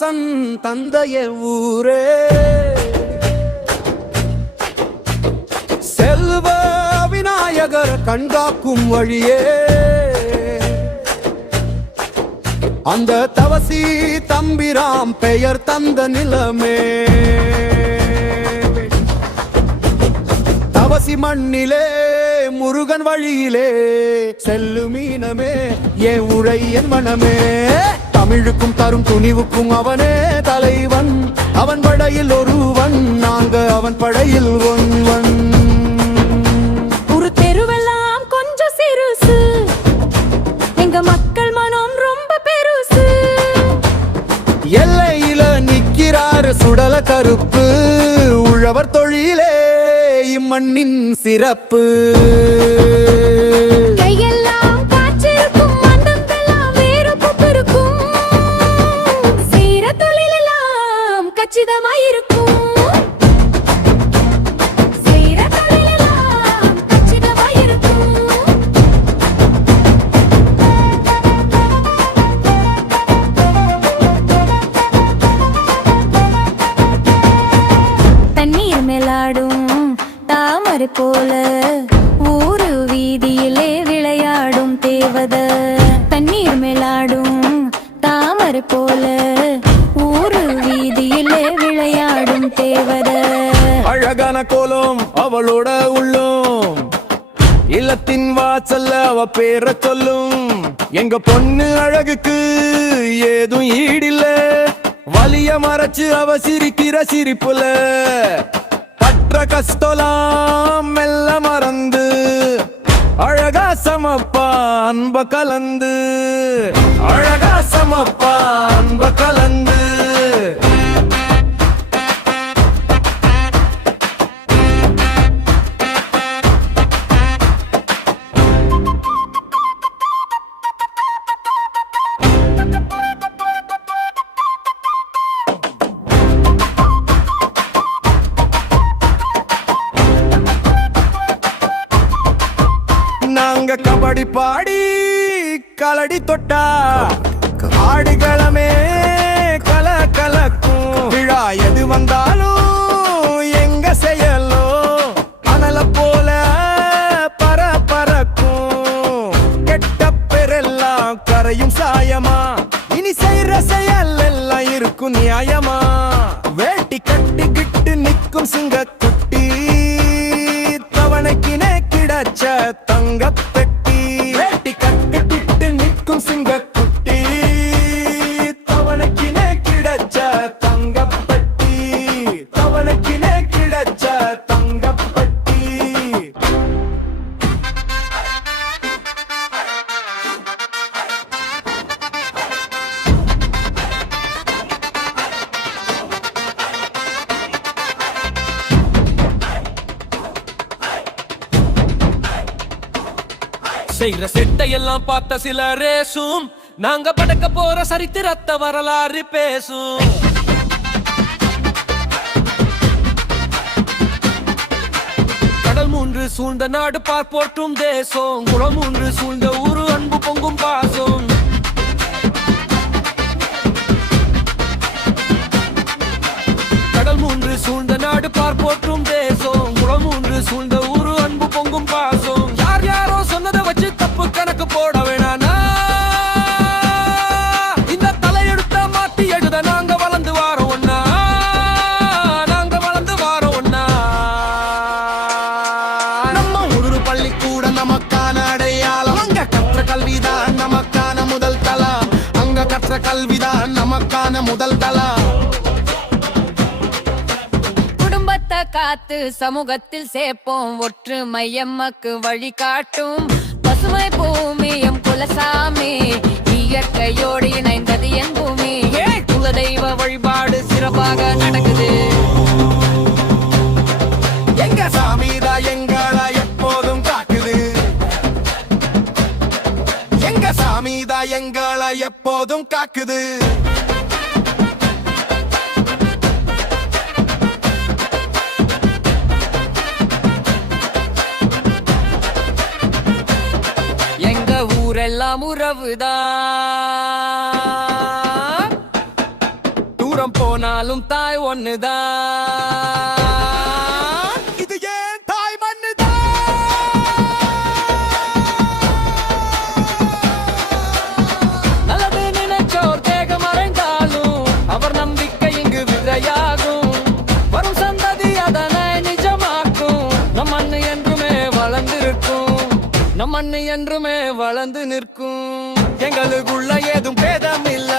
அரசன் தந்தைய ஊரே. செல்வ விநாயகர் கண்காக்கும் வழியே. அந்த தவசி தம்பிராம் பெயர் தந்த நிலமே. தவசி மண்ணிலே முருகன் வழியிலே செல்லு மீனமே என் உழை என் மனமே. தமிழுக்கும் தரும் துணிவுக்கும் அவனே தலைவன். அவன் படையில் ஒருவன் நாங்க அவன் படையில் ஒன்வன் ஒரு தெருவெல்லாம் கொஞ்சம் சிறுசு. எங்க மக்கள் மனம் ரொம்ப பெருசு. எல்லையில நிக்கிறாரு சுடல கருப்பு. உழவர் தொழிலே இம்மண்ணின் சிறப்பு. கச்சிதமாயிருக்கும். தண்ணீர் மேலாடும் தாமரை போல ஊரு வீதியிலே விளையாடும் தேவத. தண்ணீர் மேலாடும் தாமரை போல தேவத அழகான கோலம் அவளோட உள்ளும். இல்லத்தின் வாசல்ல அவ பேர சொல்லும். எங்க பொண்ணு அழகுக்கு ஏதும் ஈடில்ல. வலிய மறைச்சு அவ சிரிக்கிற சிரிப்புல. பற்ற கஷ்டலாம் மெல்ல மறந்து. அழகா சமப்பா அன்ப கலந்து. அழகா சமப்பா அன்ப கலந்து. நாங்க கபடி பாடி கலடி தொட்டா ஆடுகளமே கல கலக்கும். விழா எது வந்தாலும் எங்க செயலோ அனல போல பர பறக்கும். கெட்ட பெரெல்லாம் கரையும் சாயமா. இனி செய்யற செயல் எல்லாம் இருக்கும் நியாயமா. வேட்டி கட்டிக்கிட்டு செய்யற செட்டையெல்லாம் பார்த்த சில ரேசும் நாங்க படக்க போற சரித்திரத்த வரலாறு பேசும். கடல் மூன்று சூழ்ந்த நாடு பார்ப்போட்டும் தேசம். குளம் மூன்று சூழ்ந்த ஊரு அன்பு பொங்கும் பாசம். கடல் மூன்று சூழ்ந்த நாடு பார்ப்போட்டும் தேசம். குளம் மூன்று சூழ்ந்த கல்விதான் நமக்கான முதல் தலா குடும்பத்தை காத்து சமூகத்தில் சேர்ப்போம். ஒற்றுமை எம்மக்கு வழிகாட்டும். பசுமை பூமி எம் குலசாமி இயற்கையோடு இணைந்தது என் பூமி. குலதெய்வ வழிபாடு சிறப்பாக நடக்குது. எப்போதும் காக்குது. எங்க ஊரெல்லாம் உறவுதான் போனாலும் தாய் ஒண்ணுதான் நம் மண்ணு என்றுமே வளர்ந்து நிற்கும். எங்களுக்குள்ள ஏதும் பேதம் இல்ல.